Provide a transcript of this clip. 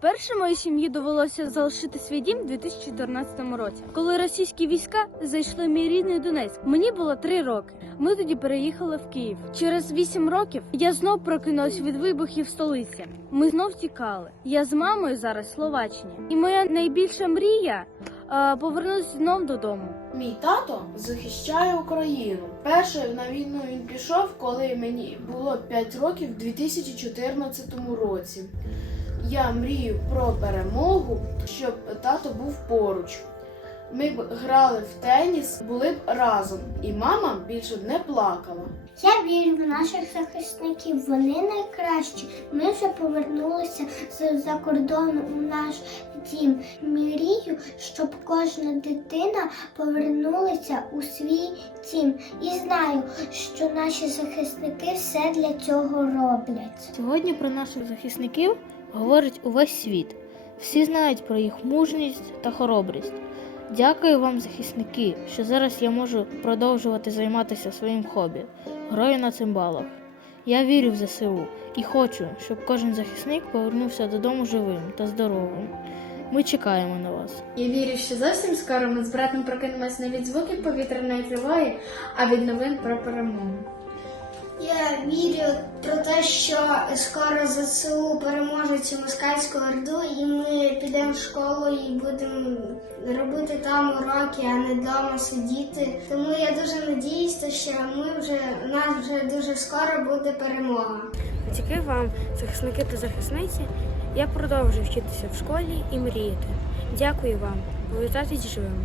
Перше моїй сім'ї довелося залишити свій дім у 2014 році, коли російські війська зайшли в мій рідний Донецьк. Мені було три роки. Ми тоді переїхали в Київ. Через вісім років я знов прокинулась від вибухів в столиці. Ми знов тікали. Я з мамою зараз в Словаччині, і моя найбільша мрія е, повернутися знов додому. Мій тато захищає Україну. Першою на війну він пішов, коли мені було 5 років у 2014 році. Я мрію про перемогу, щоб тато був поруч. Ми б грали в теніс, були б разом, і мама більше б не плакала. Я вірю в наших захисників. Вони найкращі. Ми вже повернулися з-за кордону у наш дім. Мрію, щоб кожна дитина повернулася у свій дім. І знаю, що наші захисники все для цього роблять. Сьогодні про наших захисників говорить увесь світ. Всі знають про їх мужність та хоробрість. Дякую вам, захисники, що зараз я можу продовжувати займатися своїм хобі грою на цимбалах. Я вірю в ЗСУ і хочу, щоб кожен захисник повернувся додому живим та здоровим. Ми чекаємо на вас. Я вірю, що зовсім скоро ми з братом прокинемось не від звуків повітряної тривоги, а від новин про перемогу. Я вірю про те, що скоро ЗСУ переможе цю москальську орду, і ми підемо в школу і будемо робити там уроки, а не вдома сидіти. Тому я дуже надіюся, що ми вже у нас вже дуже скоро буде перемога. Завдяки вам, захисники та захисниці, я продовжую вчитися в школі і мріяти. Дякую вам, повертайтесь живими.